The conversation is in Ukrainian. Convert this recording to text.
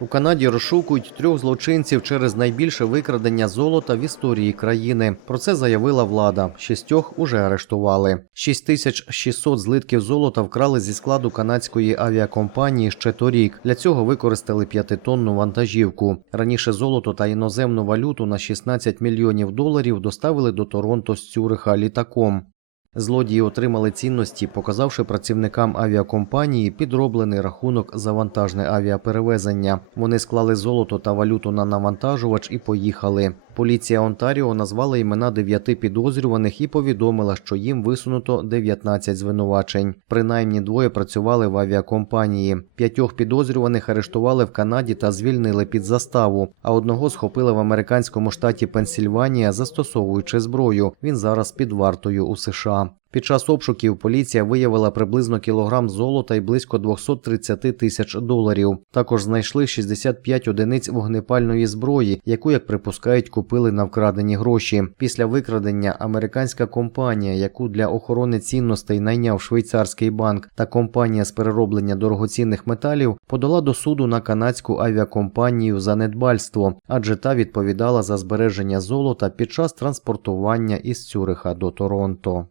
У Канаді розшукують трьох злочинців через найбільше викрадення золота в історії країни. Про це заявила влада. Шістьох уже арештували. 6600 злитків золота вкрали зі складу канадської авіакомпанії ще торік. Для цього використали п'ятитонну вантажівку. Раніше золото та іноземну валюту на 16 мільйонів доларів доставили до Торонто з Цюриха літаком. Злодії отримали цінності, показавши працівникам авіакомпанії підроблений рахунок за вантажне авіаперевезення. Вони склали золото та валюту на навантажувач і поїхали. Поліція Онтаріо назвала імена дев'яти підозрюваних і повідомила, що їм висунуто 19 звинувачень. Принаймні двоє працювали в авіакомпанії. П'ятьох підозрюваних арештували в Канаді та звільнили під заставу. А одного схопили в американському штаті Пенсільванія, застосовуючи зброю. Він зараз під вартою у США. Під час обшуків поліція виявила приблизно кілограм золота і близько 230 тисяч доларів. Також знайшли 65 одиниць вогнепальної зброї, яку, як припускають, купили на вкрадені гроші. Після викрадення американська компанія, яку для охорони цінностей найняв швейцарський банк та компанія з перероблення дорогоцінних металів, подала до суду на канадську авіакомпанію за недбальство, адже та відповідала за збереження золота під час транспортування із Цюриха до Торонто.